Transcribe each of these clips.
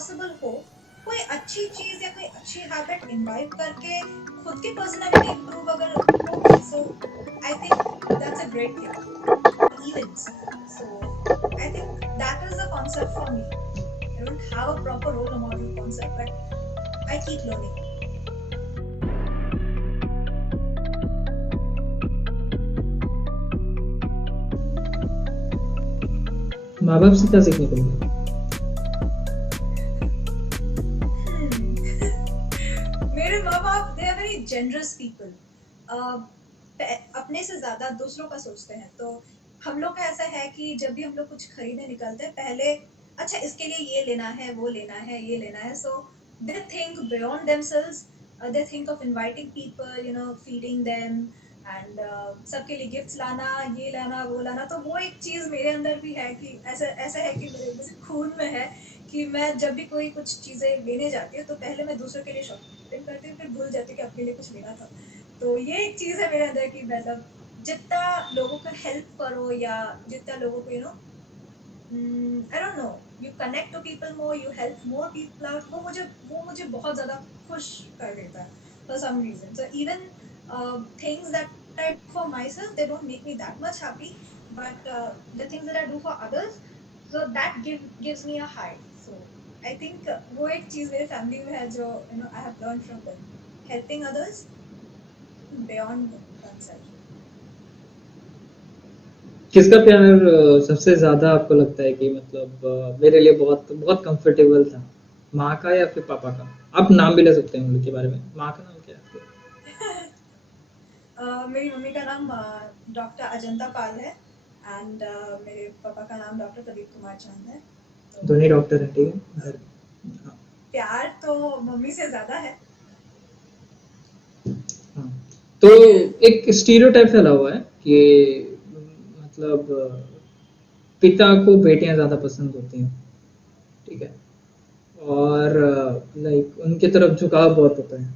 Possible हो, कोई अच्छी चीज या कोई अच्छी हैबिट इनवाइट करके खुद की पर्सनालिटी इंप्रूव अगर होगी, so I think that's a great thing. Events, so I think that is the concept for me. I don't have a proper role model concept, but I keep learning. माँ बाप से क्या सीखने को मिला? मेरे माँ बाप they are very generous people. अपने से ज्यादा दूसरों का सोचते हैं। तो हम लोग का ऐसा है कि जब भी हम लोग कुछ खरीदने निकलते हैं, पहले अच्छा इसके लिए ये लेना है, वो लेना है, ये लेना है, so they think beyond themselves. They think of inviting people, you know, feeding them and सबके लिए गिफ्ट्स लाना, ये लाना, वो लाना। तो वो एक चीज मेरे अंदर भी है कि ऐसा ऐसा है कि मेरे जैसे खून में है कि मैं जब भी कोई कुछ चीजें लेने जाती हूँ तो पहले मैं दूसरों के लिए शॉपिंग करती हूँ, फिर भूल जाती हूँ कि अपने लिए कुछ लेना था। तो ये एक चीज है मेरे अंदर की मतलब जितना लोगों का हेल्प करो या जितना लोगों को, you know, I don't know, you connect to people more, you help more people out, वो मुझे बहुत ज्यादा खुश कर देता है for some reason. So even things that I do for myself they don't make me that much happy, but the things that I do for others, so that gives me a high. So I think वो एक चीज मेरे family में है जो, you know, I have learn from them, helping others beyond oneself. किसका प्यार सबसे ज्यादा आपको लगता है कि मतलब मेरे लिए बहुत बहुत कंफर्टेबल था, माँ का या फिर पापा का? आप नाम भी ले सकते हैं उनके बारे में। माँ का नाम क्या है आपके? मेरी मम्मी का नाम डॉक्टर अजंता पाल है एंड मेरे पापा का नाम डॉक्टर प्रदीप कुमार चांद है। तो दोनों डॉक्टर हैं, ठीक है अ, घर। हाँ, प्यार तो मम्मी से ज्यादा है। हाँ। तो एक स्टीरियोटाइप फैला हुआ है कि मतलब पिता को बेटियां ज्यादा पसंद होती हैं, ठीक है, और लाइक उनके तरफ झुकाव बहुत होता है।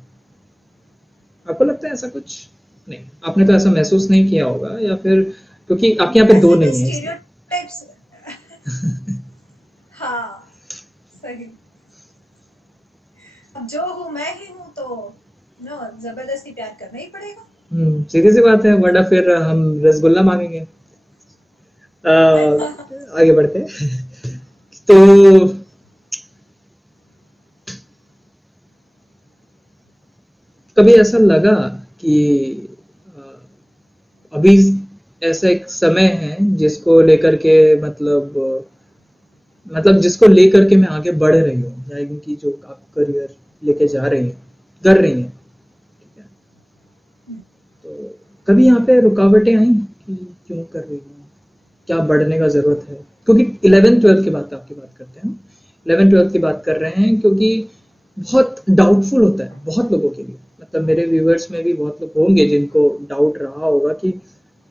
आपको लगता है ऐसा कुछ? नहीं, आपने तो ऐसा महसूस नहीं किया होगा, या फिर क्योंकि आपके यहाँ पे दो ऐसे भी नहीं है इसलिए। स्टीरियोटाइप्स। हाँ, सही। अब जो हूँ मैं ही हूँ तो नो, जबरदस्ती प्यार करना ही पड़ेगा। सीधी सी बात है, वरना फिर हम रसगुल्ला मांगेंगे। आगे बढ़ते हैं। तो कभी ऐसा लगा कि अ, अभी ऐसा एक समय है जिसको लेकर के मतलब जिसको लेकर के मैं आगे बढ़ रही हूँ, या इनकी जो आप करियर लेके जा रही हैं, कर रही हैं, ठीक है, तो कभी यहाँ पे रुकावटें आई कि क्यों कर रही हूँ, क्या बढ़ने का जरूरत है? क्योंकि 11th 12th की बात आपकी बात करते हैं, 11th 12th की बात कर रहे हैं, क्योंकि बहुत डाउटफुल होता है बहुत लोगों के लिए। मतलब मेरे व्यूअर्स में भी बहुत लोग होंगे जिनको डाउट रहा होगा कि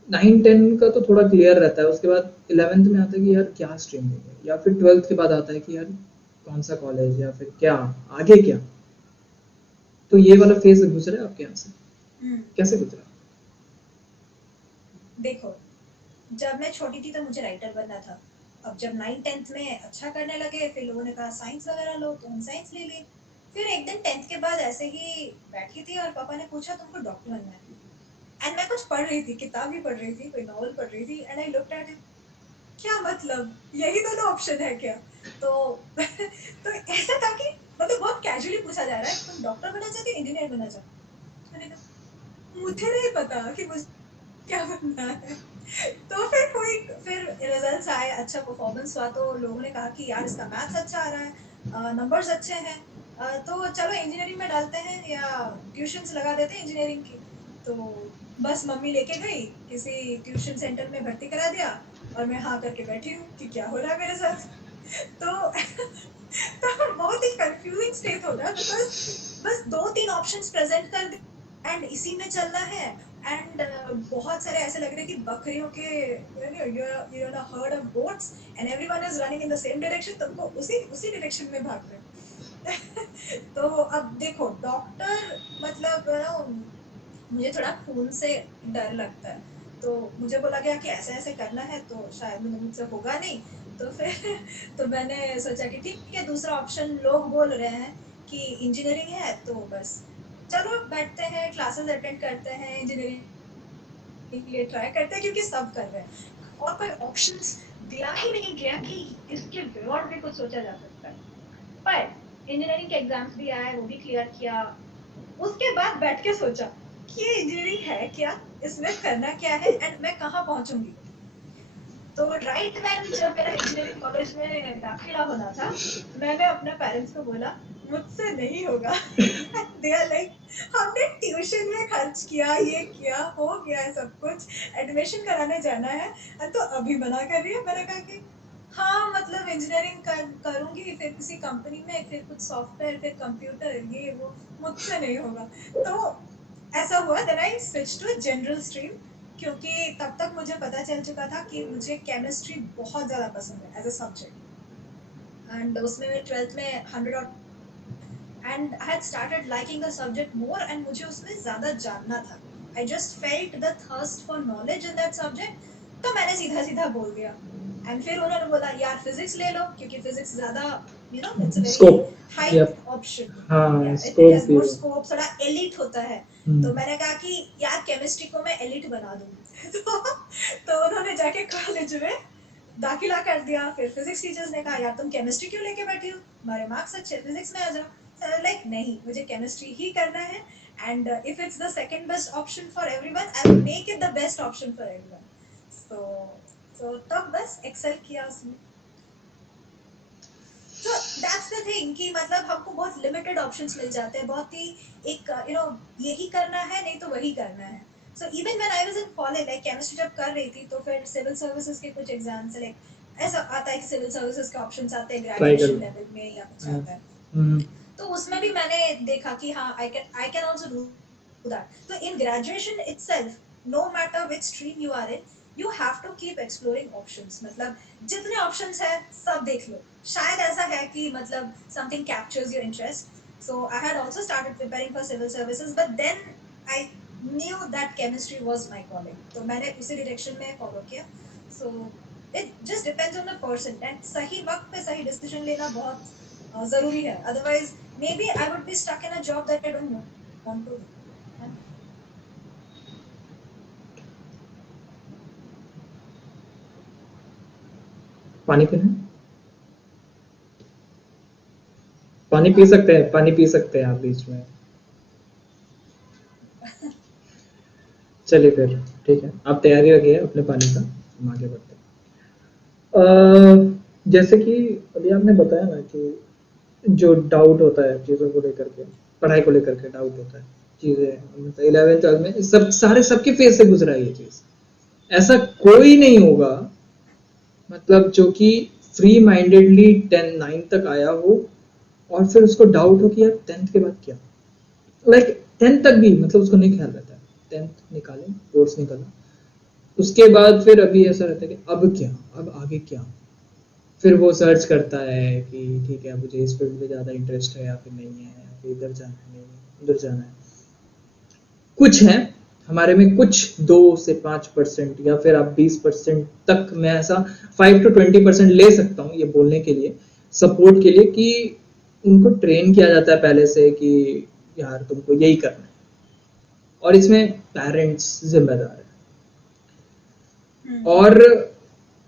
9 10 का तो थोड़ा क्लियर रहता है, उसके बाद 11th में आता है कि यार क्या स्ट्रीम लेंगे, या फिर 12th के बाद आता है कि यार कौन सा कॉलेज, या फिर क्या आगे क्या। तो ये वाला फेज गुजरा आपके यहाँ से? कैसे गुजरा? देखो, जब मैं छोटी थी तो मुझे राइटर बनना था। अब जब 9th 10th में अच्छा करने लगे, फिर लोगों ने कहा साइंस वगैरह लो, तो हम साइंस ले ली। फिर एक दिन 10th के बाद ऐसे ही बैठी थी और पापा ने पूछा तुमको डॉक्टर बनना है? एंड मैं कुछ पढ़ रही थी, किताब भी पढ़ रही थी, कोई नॉवल पढ़ रही थी, and I looked at it, क्या मतलब यही दोनों ऑप्शन है क्या? तो तो ऐसा था कि मतलब बहुत कैजुअली पूछा जा रहा है तुम डॉक्टर बनना चाहती हो, इंजीनियर बनना चाहती हो? मैंने कहा मुझे नहीं पता कि मुझे क्या बनना है। तो फिर रिजल्ट्स आए, अच्छा परफॉर्मेंस हुआ, तो लोगों ने कहा कि यार इसका मैथ्स अच्छा आ रहा है, नंबर्स अच्छे हैं, तो चलो इंजीनियरिंग में डालते हैं या ट्यूशंस लगा देते हैं इंजीनियरिंग की। तो बस मम्मी लेके गई, किसी ट्यूशन सेंटर में भर्ती करा दिया, और मैं हाँ करके बैठी हूँ कि क्या हो रहा है मेरे साथ। तो तो बहुत ही कंफ्यूजिंग स्टेट हो रहा है, बिकॉज बस दो तीन ऑप्शंस प्रेजेंट कर दे एंड इसी में चलना है। एंड बहुत सारे ऐसे लग रहे हैं कि बकरियों के, you know, heard of goats and everyone is running in the same direction, तुमको उसी उसी डायरेक्शन में भागना है। तो अब देखो डॉक्टर मतलब मुझे थोड़ा खून से डर लगता है। तो मुझे बोला गया कि ऐसे ऐसे करना है, तो शायद मुझे मुझसे होगा नहीं। तो फिर तो मैंने सोचा कि ठीक है, दूसरा ऑप्शन लोग बोल रहे हैं कि इंजीनियरिंग है, तो बस चलो बैठते हैं, क्लासेस अटेंड करते हैं, इंजीनियरिंग के लिए ट्राई करते हैं क्योंकि सब कर रहे हैं। और कोई ऑप्शंस दिया ही नहीं गया कि इसके बियॉन्ड भी कुछ सोचा जा सकता है। पर इंजीनियरिंग के एग्जाम्स भी आए, वो भी क्लियर किया। उसके बाद बैठ के सोचा कि ये इंजीनियरिंग है क्या, इसमें करना क्या है एंड मैं कहाँ पहुंचूंगी। तो राइट मैन, जब मेरा इंजीनियरिंग कॉलेज में दाखिला होना था, मैंने अपने पेरेंट्स को बोला मुझसे नहीं होगा। दे आर लाइक, हमने ट्यूशन में खर्च किया, ये किया, हो गया है सब कुछ, एडमिशन कराने जाना है, तो अभी मना कर रही है। मैंने कहा कि हाँ मतलब इंजीनियरिंग करूंगी, फिर किसी कंपनी में, फिर कुछ सॉफ्टवेयर, फिर कंप्यूटर, ये वो, मुझसे नहीं होगा। तो ऐसा हुआ, then I switch to general stream, क्योंकि तब तक मुझे पता चल चुका था कि मुझे केमिस्ट्री बहुत ज़्यादा पसंद है एज अ सब्जेक्ट। एंड उसमें मैं ट्वेल्थ में 100 and I had started liking the subject more, and मुझे उसमें ज़्यादा जानना था। I just felt the thirst for knowledge in that subject. तो मैंने सीधा सीधा बोल दिया। एंड फिर उन्होंने बोला यार फिजिक्स ले लो, क्योंकि फिजिक्स ज़्यादा, इट्स अ वेरी स्कोप, या हाइप ऑप्शन, हाँ या इट स्कोप हैज़ भी मोर है। स्कोप, थोड़ा एलिट होता है। तो मैंने कहा कि यार केमिस्ट्री को मैं एलिट बना दूंगी। तो उन्होंने जाके कॉलेज में दाखिला कर दिया। फिर फिजिक्स टीचर्स ने कहा यार तुम केमिस्ट्री क्यों लेके बैठी हो, तुम्हारे मार्क्स अच्छे, फिजिक्स में आ जाओ। लाइक नहीं, मुझे केमिस्ट्री ही करना है, and if it's the second best option for everyone, I will make it the best option for everyone. So so तब बस एक्सेल किया उसमें। तो दैट्स द थिंग कि मतलब हमको बहुत लिमिटेड ऑप्शंस मिल जाते हैं, बहुत ही एक यही करना है, नहीं तो वही करना है। So even when I was in college, like chemistry जब कर रही थी, तो फिर सिविल सर्विसेज के कुछ एग्जाम्स, लाइक ऐसा आता है कि सिविल सर्विसेज के ऑप्शंस आते हैं ट्राई कर ग्रेजुएशन लो। लेवल में या कुछ हाँ, आता है। हम्म, तो उसमें भी मैंने देखा कि हाँ I can also do that. तो in graduation itself, no matter which stream you are in, you have to keep exploring options. मतलब जितने ऑप्शंस है सब देख लो, शायद ऐसा है कि मतलब something captures your interest. So I had also started preparing for civil services, but then I knew that chemistry was my calling, तो मैंने उसी डायरेक्शन में फॉलो किया। So it just depends on the person, and सही वक्त पे सही decision लेना बहुत ज़रूरी है। Otherwise maybe I would be stuck in a job that I don't want to do, है ना? पानी पीना है? पानी पी हाँ। सकते हैं, पानी पी सकते हैं आप बीच में। चलिए फिर, ठीक है, आप तैयारी रखिए अपने पानी का, हम आगे बढ़ते हैं। जैसे कि अभी आपने बताया ना कि जो डाउट होता है चीज़ों को लेकर के, पढ़ाई को लेकर के डाउट होता है, चीज़ें 11th 12th में सब सारे सबके फेस से गुजरा है ये चीज़। ऐसा कोई नहीं होगा मतलब जो कि फ्री माइंडेडली 10 9 तक आया हो और फिर उसको डाउट हो कि यार 10th के बाद क्या, लाइक 10th तक भी मतलब उसको नहीं ख्याल रहता है। 10th निकाले, कोर्स निकाला, उसके बाद फिर अभी ऐसा रहता है कि अब क्या, अब आगे क्या। फिर वो सर्च करता है कि ठीक है मुझे इस फील्ड में ज़्यादा इंटरेस्ट है या फिर नहीं है, या फिर इधर जाना है, नहीं है उधर जाना है। कुछ हैं हमारे में, कुछ 2 से 5% या फिर आप 20% तक, मैं ऐसा 5 to 20% ले सकता हूँ ये बोलने के लिए, सपोर्ट के लिए, कि उनको ट्रेन किया जाता है पहले से कि यार तुमको यही करना है, और इसमें पेरेंट्स जिम्मेदार है। हम्म। और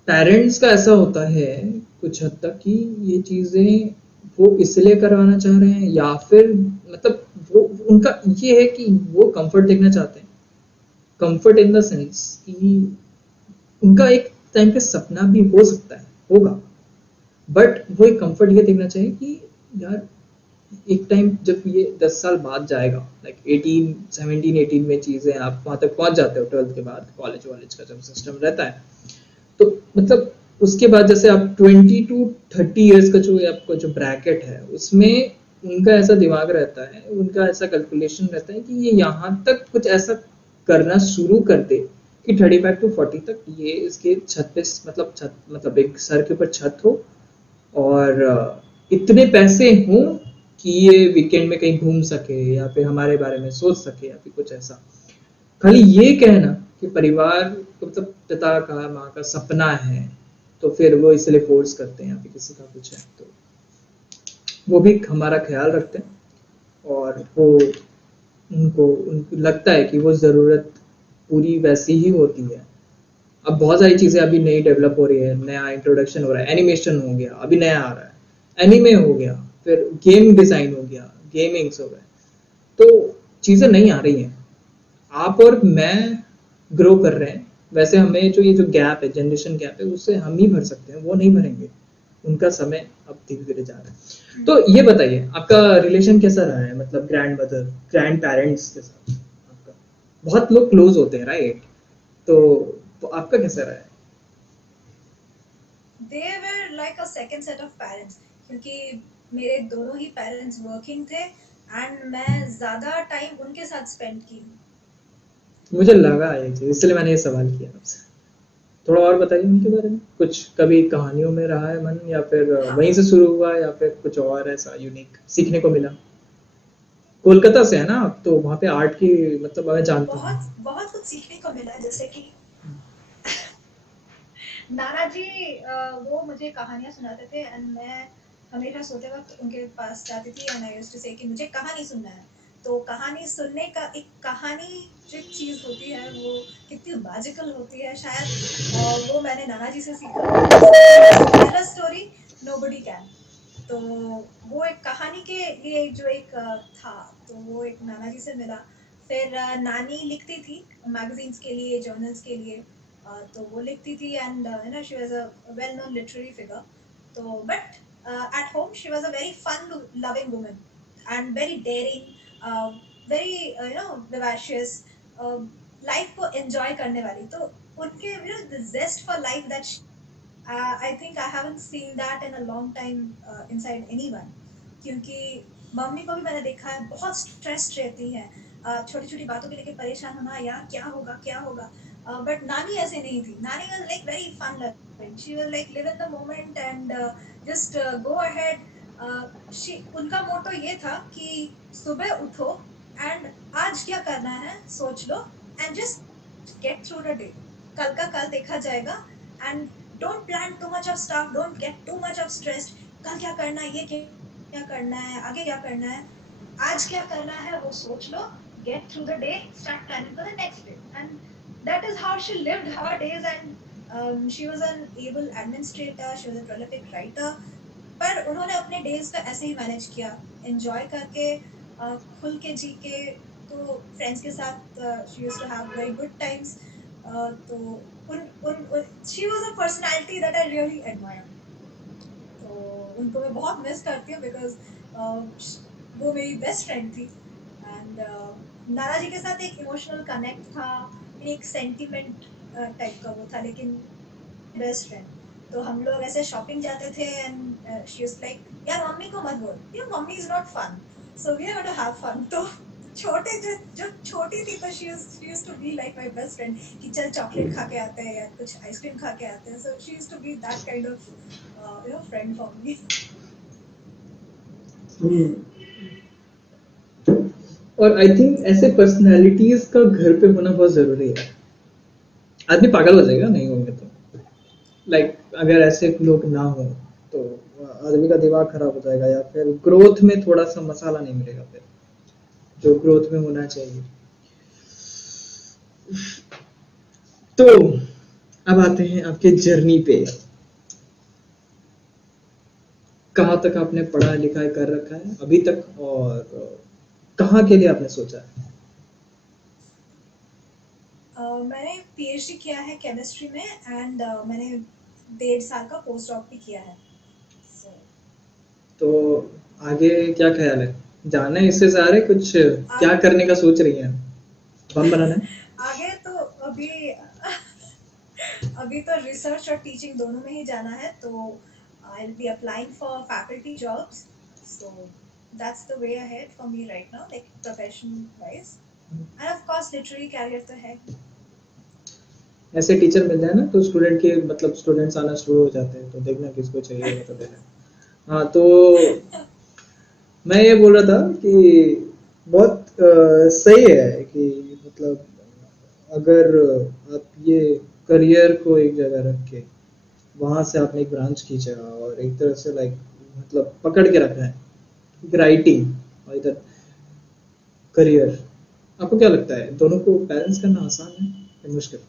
पेरेंट्स का ऐसा होता है कुछ हद तक कि ये चीज़ें वो इसलिए करवाना चाह रहे हैं, या फिर मतलब वो उनका ये है कि वो कंफर्ट देखना चाहते हैं। कंफर्ट इन द सेंस कि उनका एक टाइम पे सपना भी हो सकता है, होगा, बट वो एक कंफर्ट ये देखना चाहिए कि यार एक टाइम जब ये 10 साल बाद जाएगा, लाइक 18 17 18 में चीज़ें आप वहाँ तक पहुँच जाते हो, 12th के बाद कॉलेज वॉलेज का जब सिस्टम रहता है, तो मतलब उसके बाद जैसे आप 20 to 30 ईयर्स का जो आपका जो ब्रैकेट है उसमें उनका ऐसा दिमाग रहता है, उनका ऐसा कैलकुलेशन रहता है कि ये यहाँ तक कुछ ऐसा करना शुरू कर दे कि 35 to 40 तक ये इसके छत पे, मतलब छत मतलब एक सर के ऊपर छत हो, और इतने पैसे हों कि ये वीकेंड में कहीं घूम सके या फिर हमारे बारे में सोच सके या फिर कुछ ऐसा। खाली ये कहना कि परिवार, मतलब पिता का माँ का सपना है, तो फिर वो इसलिए फोर्स करते हैं, या फिर किसी का कुछ है तो वो भी हमारा ख्याल रखते हैं, और वो उनको लगता है कि वो ज़रूरत पूरी वैसी ही होती है। अब बहुत सारी चीज़ें अभी नई डेवलप हो रही है, नया इंट्रोडक्शन हो रहा है, एनिमेशन हो गया, अभी नया आ रहा है, एनिमे हो गया, फिर गेम डिज़ाइन हो गया, गेमिंग्स हो गए, तो चीज़ें नई आ रही हैं। आप और मैं ग्रो कर रहे हैं, वैसे हमें जो ये जो गैप है, जनरेशन गैप है, उससे हम ही भर सकते हैं, वो नहीं भरेंगे। उनका समय अब धीरे-धीरे जा रहा है। तो ये बताइए, आपका रिलेशन कैसा रहा है, मतलब ग्रैंड मदर, ग्रैंड पेरेंट्स के साथ आपका? बहुत लोग क्लोज होते हैं, राइट? तो आपका कैसा रहा है? They were like a second set of parents, क्योंकि मेरे दोनों ही पेरेंट्स वर्किंग थे एंड मैं ज़्यादा टाइम उनके साथ स्पेंड की हूँ। मुझे लगा ये चीज़, इसलिए मैंने ये सवाल किया आपसे। थोड़ा और बताइए उनके बारे में, कुछ कभी कहानियों में रहा है मन, या फिर हाँ, वहीं से शुरू हुआ, या फिर कुछ और ऐसा यूनिक सीखने को मिला? कोलकाता से है ना आप, तो वहाँ पे आर्ट की, मतलब मैं जानता हूँ। बहुत बहुत कुछ सीखने को मिला, जैसे कि नाना जी वो मुझे कहानियां सुनाते थे एंड मैं हमेशा सोते वक्त उनके पास जाती थी एंड आई यूज्ड टू से कि मुझे कहानी सुनना है। तो कहानी सुनने का एक कहानी जो चीज होती है वो कितनी मैजिकल होती है, शायद वो मैंने नाना जी से सीखा। जैसे कि to tell a story nobody can. तो वो एक कहानी के लिए जो एक था, तो वो एक नाना जी से मिला। फिर नानी लिखती थी मैगजीन्स के लिए, जर्नल्स के लिए। तो वो लिखती थी and she was a well known literary figure. तो but at home she was a very fun loving woman and very daring, very vivacious, life को एंजॉय करने वाली। तो उनके the zest for life that I think I haven't seen that in a long time inside anyone. क्योंकि mummy को भी मैंने देखा है बहुत स्ट्रेस्ड रहती है, छोटी छोटी बातों के लेके परेशान होना, यार क्या होगा क्या होगा। बट नानी ऐसे नहीं थी, नानी was like very fun loving, she was like live in the moment and just go ahead. She उनका मोटो ये था कि सुबह उठो एंड आज क्या करना है सोच लो and just get through the day, कल का कल देखा जाएगा। And don't plan too much of stuff, don't get too much of stressed, कल क्या करना है, ये क्या करना है, आगे क्या करना है, आज क्या करना है वो सोच लो, get through the day, start planning for the next day. And that is how she lived her days. And she was an able administrator, she was a prolific writer, पर उन्होंने अपने डेज को ऐसे ही मैनेज किया, enjoy करके, खुल के जी के। तो फ्रेंड्स के साथ she used to have very good times. तो उन उन she was a personality that I really admire. तो उनको मैं बहुत मिस करती हूँ बिकॉज वो मेरी बेस्ट फ्रेंड थी। एंड नाना जी के साथ एक इमोशनल कनेक्ट था, एक सेंटिमेंट टाइप का वो था, लेकिन बेस्ट फ्रेंड। तो हम लोग ऐसे शॉपिंग जाते थे एंड शी वाज लाइक, यार मम्मी को मत बोल, यार mummy is not fun, so we are going to have fun. तो छोटे जो जो छोटी थी तो she used to be like my best friend, कि चल चॉकलेट खा के आते हैं या कुछ आइसक्रीम खा के आते हैं। So she used to be that kind of friend for me. Hmm. और आई थिंक ऐसे पर्सनालिटीज का घर पे होना बहुत जरूरी है। आदमी पागल हो जाएगा नहीं होंगे तो, लाइक अगर ऐसे लोग ना हो तो आदमी का दिमाग खराब हो जाएगा, या फिर ग्रोथ में थोड़ा सा मसाला नहीं मिलेगा फिर, जो ग्रोथ में होना चाहिए। तो अब आते हैं आपके जर्नी पे, कहाँ तक आपने पढ़ा लिखा कर रखा है अभी तक, और कहाँ के लिए आपने सोचा है? मैंने पीएचडी किया है केमिस्ट्री में एंड मैंने 1.5 साल का पोस्ट डॉक भी किया है। So, तो आगे क्या ख्याल है, जाना है इससे सारे कुछ, क्या आगे करने का सोच रही हैं? बम बनाना है? आगे तो अभी अभी तो रिसर्च और टीचिंग दोनों में ही जाना है। तो I will be applying for faculty jobs. So that's the way ahead for me right now, like profession wise. And of course literary career तो है ही। ऐसे टीचर मिल जाए ना तो स्टूडेंट के, मतलब स्टूडेंट्स आना शुरू हो जाते हैं, तो देखना किसको चाहिए होगा तो देना। हाँ, तो मैं ये बोल रहा था कि बहुत सही है कि, मतलब अगर आप ये करियर को एक जगह रख के वहां से आपने एक ब्रांच खींचा और एक तरह से लाइक मतलब पकड़ के रखा है, राइटिंग और इधर करियर। आपको क्या लगता है दोनों को बैलेंस करना आसान है या मुश्किल?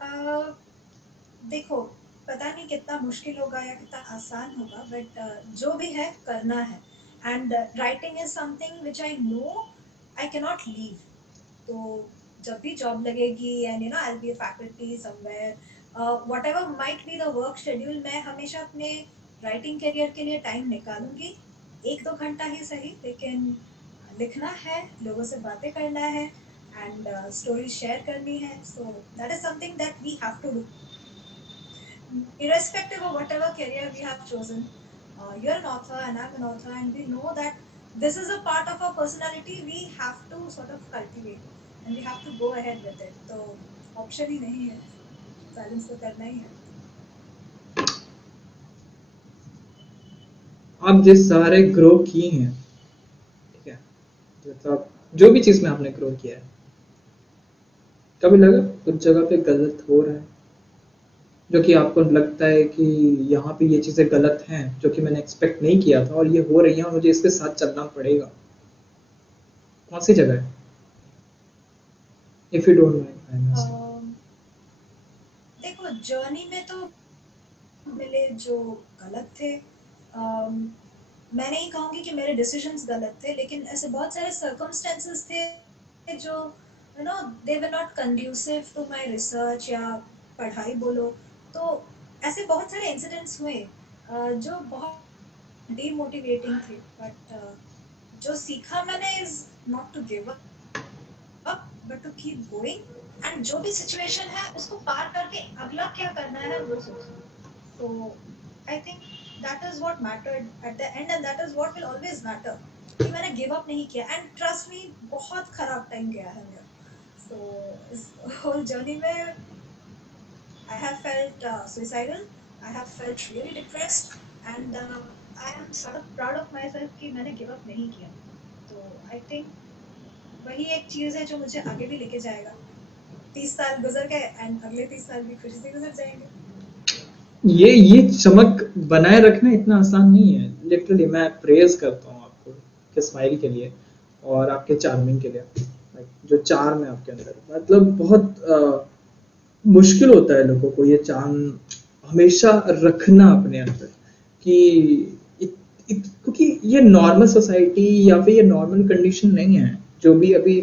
अ, देखो, पता नहीं कितना मुश्किल होगा या कितना आसान होगा, बट जो भी है करना है। And writing is something which I know I can not leave. तो जब भी जॉब लगेगी and you know I will B faculty somewhere, whatever might be the work schedule, मैं हमेशा अपने राइटिंग करियर के लिए टाइम निकालूंगी। 1-2 घंटा ही सही, लेकिन लिखना है, लोगों से बातें करना है एंड स्टोरी शेयर करनी है। So that is something that we have to do irrespective of whatever career we have chosen. You're an author and I'm an author, and we know that this is a part of our personality we have to sort of cultivate and we have to go ahead with it. तो option ही नहीं है, balance तो करना ही है। आप जिस सारे grow किए हैं, ठीक है, मतलब जो भी चीज में आपने ग्रो किया है, कभी लगा कुछ जगह पे गलत हो रहा है, जो कि आपको लगता है कि यहाँ पे ये चीजें गलत हैं जो कि मैंने एक्सपेक्ट नहीं किया था और ये हो रही है और मुझे इसके साथ चलना पड़ेगा? कौन सी जगह है, if you don't mind? um, देखो, जर्नी में तो मिले जो गलत थे। मैं नहीं कहूँगी कि मेरे डिसीजंस गलत थे, लेकिन ऐसे बहुत सारे सर्कमस्टेंसेस थे जो you know they were not conducive to my research या पढ़ाई बोलो। तो ऐसे बहुत सारे इंसिडेंट्स हुए जो बहुत डीमोटिवेटिंग थे, बट जो सीखा मैंने is not to give up but to keep going, and जो भी सिचुएशन है उसको पार करके अगला क्या करना है वो सोचना। So I think that is what mattered at the end, and that is what will always matter कि मैंने गिव अप नहीं किया। एंड ट्रस्ट मी, बहुत खराब टाइम गया है मेरा। सो इस होल जर्नी में I have felt suicidal, I have felt really depressed, and I M sort of proud of my self कि मैंने गिव अप नहीं किया। तो आई थिंक वही एक चीज है जो मुझे आगे भी लेके जाएगा। 30 साल गुजर गए एंड अगले 30 साल भी खुशी से गुजर जाएंगे। ये चमक बनाए रखना इतना आसान नहीं है, लिटरली मैं प्रेज करता हूँ आपको के स्माइल के लिए और आपके चार्मिंग के लिए। Like, जो चार्म है आपके अंदर, मतलब बहुत मुश्किल होता है लोगों को ये चार्म हमेशा रखना अपने अंदर कि क्योंकि ये नॉर्मल सोसाइटी या फिर ये नॉर्मल कंडीशन नहीं है। जो भी अभी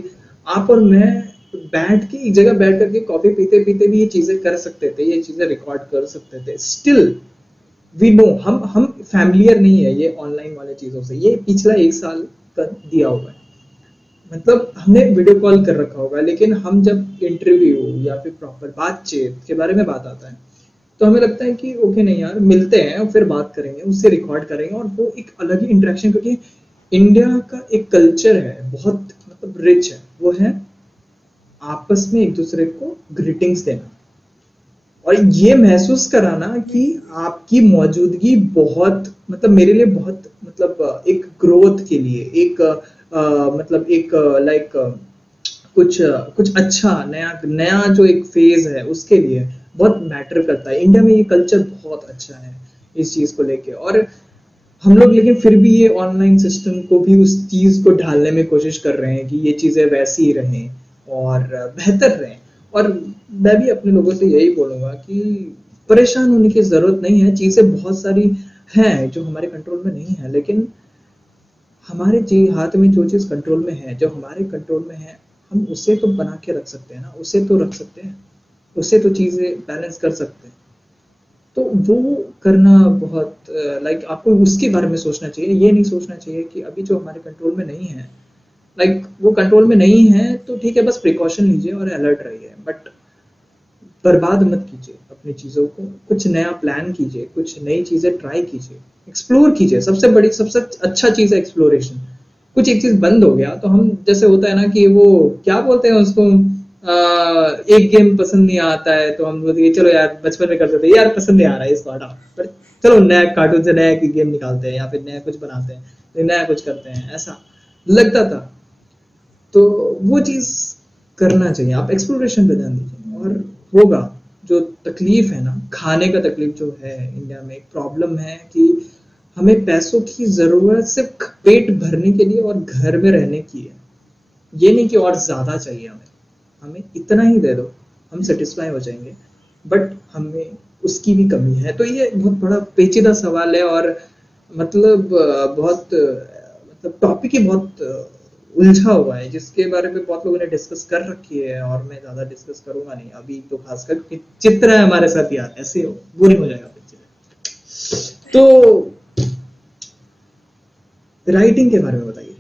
आप और मैं बैठ के एक जगह बैठ करके कॉफी पीते पीते भी ये चीजें कर सकते थे, ये चीजें रिकॉर्ड कर सकते थे। स्टिल वी नो हम फैमिलियर नहीं है ये ऑनलाइन वाले चीजों से। ये पिछला 1 साल का दिया हुआ है, मतलब हमने वीडियो कॉल कर रखा होगा, लेकिन हम जब इंटरव्यू या फिर प्रॉपर बातचीत के बारे में बात आता है तो हमें लगता है कि ओके नहीं यार, मिलते हैं और फिर बात करेंगे, उससे रिकॉर्ड करेंगे और वो एक अलग ही इंटरेक्शन। क्योंकि इंडिया का एक कल्चर है बहुत मतलब रिच है, वो है आपस में एक दूसरे को ग्रीटिंग्स देना और ये महसूस कराना कि आपकी मौजूदगी बहुत मतलब मेरे लिए बहुत मतलब एक ग्रोथ के लिए एक मतलब एक लाइक कुछ कुछ अच्छा नया नया जो एक फेज है उसके लिए बहुत मैटर करता है। इंडिया में ये कल्चर बहुत अच्छा है इस चीज को लेके। और हम लोग लेकिन फिर भी ये ऑनलाइन सिस्टम को भी उस चीज को ढालने में कोशिश कर रहे हैं कि ये चीजें वैसी ही रहें और बेहतर रहें। और मैं भी अपने लोगों से यही बोलूंगा कि परेशान होने की जरूरत नहीं है, चीजें बहुत सारी हैं जो हमारे कंट्रोल में नहीं है, लेकिन हमारे जी हाथ में जो चीज कंट्रोल में है, जो हमारे कंट्रोल में है, हम उसे तो बना के रख सकते हैं ना, उसे तो रख सकते हैं, उससे तो चीजें बैलेंस कर सकते हैं। तो वो करना बहुत लाइक आपको उसके बारे में सोचना चाहिए। ये नहीं सोचना चाहिए कि अभी जो हमारे कंट्रोल में नहीं है, लाइक वो कंट्रोल में नहीं है तो ठीक है, बस प्रिकॉशन लीजिए और अलर्ट रहिए, बट बर्बाद मत कीजिए अपनी चीज़ों को। कुछ नया प्लान कीजिए, कुछ नई चीज़ें ट्राई कीजिए, एक्सप्लोर कीजिए। सबसे बड़ी सबसे अच्छा चीज़ है एक्सप्लोरेशन। कुछ एक चीज़ बंद हो गया तो हम जैसे होता है ना कि वो क्या बोलते हैं उसको, एक गेम पसंद नहीं आता है तो हम बोलते हैं चलो यार बचपन में करते थे, यार पसंद नहीं आ रहा है इसको हटाओ, पर चलो नया कार्टून से नया गेम निकालते हैं या फिर नया कुछ बनाते हैं, नया कुछ करते हैं, ऐसा लगता था। तो वो चीज़ करना चाहिए, आप एक्सप्लोरेशन पे ध्यान दीजिए और होगा, जो तकलीफ है ना, खाने का तकलीफ जो है इंडिया में, एक प्रॉब्लम है कि हमें पैसों की ज़रूरत सिर्फ पेट भरने के लिए और घर में रहने की है। ये नहीं कि और ज़्यादा चाहिए हमें, हमें इतना ही दे दो, हम सेटिस्फाई हो जाएंगे, बट हमें उसकी भी कमी है। तो ये बहुत बड़ा पेचीदा सवाल है और मतलब बहुत मतलब टॉपिक ही बहुत उलझा हुआ है, जिसके बारे में बहुत लोगों ने डिस्कस कर रखी है और मैं ज़्यादा डिस्कस करूंगा नहीं अभी, तो खासकर क्योंकि चित्र है हमारे साथ यार, ऐसे हो बोरिंग हो जाएगा पिक्चर। तो राइटिंग के बारे में बताइए,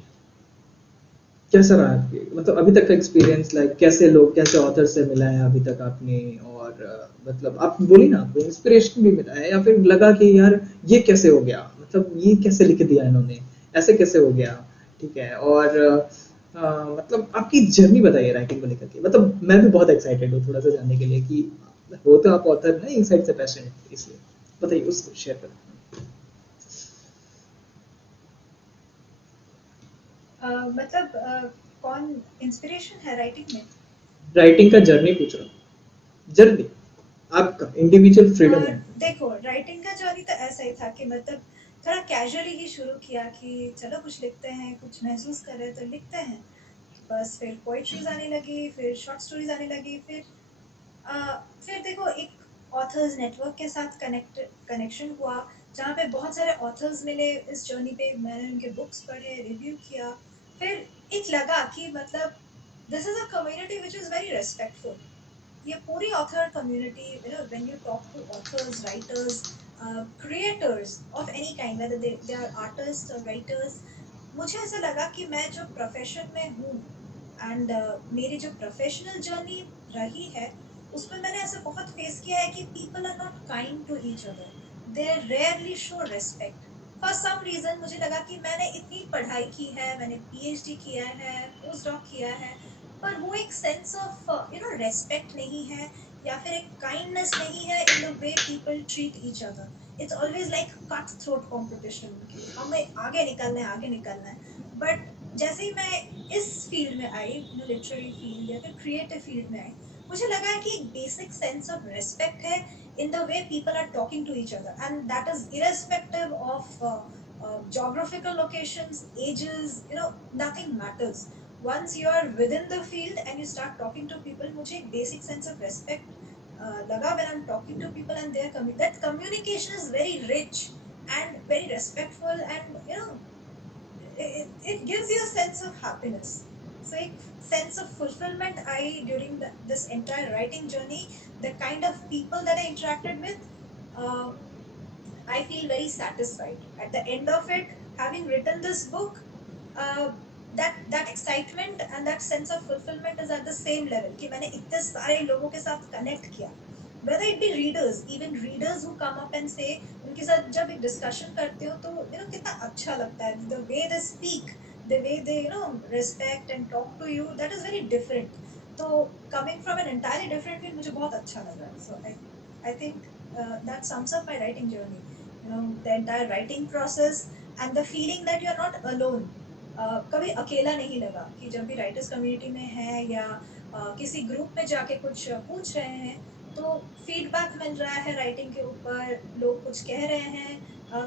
कैसा रहा आपके मतलब अभी तक का एक्सपीरियंस, लाइक कैसे लोग, कैसे ऑथर से मिला है अभी तक आपने, और मतलब आप बोली ना आपको इंस्पिरेशन भी मिला है या फिर लगा कि यार ये कैसे हो गया, मतलब ये कैसे लिख दिया इन्होंने, ऐसे कैसे हो गया, ठीक है। और मतलब आपकी जर्नी बताइए राइटिंग को लेकर के, मतलब मैं भी बहुत एक्साइटेड हूँ थोड़ा सा जानने के लिए कि हो तो आप ऑथर ना इनसाइड से पैशनेट, इसलिए बताइए उसको शेयर करें। मतलब कौन इंस्पिरेशन है राइटिंग में? राइटिंग का जर्नी पूछ रहा हूँ, जर्नी आपका इंडिविजुअल फ्रीडम है। देखो, राइटिंग का जर्नी तो ऐसा ही था कि मतलब थोड़ा कैजुअली ही शुरू किया कि चलो कुछ लिखते हैं, कुछ महसूस कर रहे हैं तो लिखते हैं। बस फिर पोइट्रीज आने लगी, फिर शॉर्ट स्टोरीज आने लगी, फिर देखो एक ऑथर्स नेटवर्क के साथ कनेक्शन हुआ, जहाँ पे बहुत सारे ऑथर्स मिले। इस जर्नी पे मैंने उनके बुक्स पढ़े, रिव्यू किया। फिर एक लगा कि मतलब this is a community which is very respectful. ये पूरी author community, when you talk to authors, writers, creators of any kind, whether they are artist और राइटर्स, मुझे ऐसा लगा कि मैं जो प्रोफेशन में हूँ एंड मेरी जो प्रोफेशनल जर्नी रही है, उसमें मैंने ऐसा बहुत फेस किया है कि people are not kind to each other, they rarely show respect. For some reason मुझे लगा कि मैंने इतनी पढ़ाई की है, मैंने पीएचडी किया है, पोस्ट डॉक किया है, पर वो एक सेंस ऑफ रेस्पेक्ट नहीं है, या फिर एक काइंडनेस नहीं है in the way people treat each other. It's always like cut throat competition कि हमें आगे निकलना है, आगे निकलना है। बट जैसे ही मैं इस फील्ड में आई, लिटरेरी फील्ड या फिर क्रिएटिव फील्ड में आई, मुझे लगा है कि एक बेसिक सेंस ऑफ रिस्पेक्ट है in the way people are talking to each other, and that is irrespective of geographical locations, ages, nothing matters. Once you are within the field and you start talking to people, मुझे एक basic sense of respect लगा when I'm talking to people, and their that communication is very rich and very respectful, and it gives you a sense of happiness. So a sense of fulfillment, I during this entire writing journey, the kind of people that I interacted with, uh, I feel very satisfied at the end of it, having written this book. uh, that excitement and that sense of fulfillment is at the same level कि मैंने इतने सारे लोगों के साथ connect किया, whether it be readers, even readers who come up and say, उनके साथ जब एक discussion करते हो तो कितना अच्छा लगता है, the way they speak, the way they respect and talk to you, that is very different. तो coming from an entirely different field, मुझे बहुत अच्छा लगा। So I think that sums up my writing journey. The entire writing process and the feeling that you are not alone. कभी अकेला नहीं लगा कि जब भी राइटर्स कम्युनिटी में है या किसी ग्रुप में जाके कुछ पूछ रहे हैं, तो फीडबैक मिल रहा है राइटिंग के ऊपर, लोग कुछ कह रहे हैं,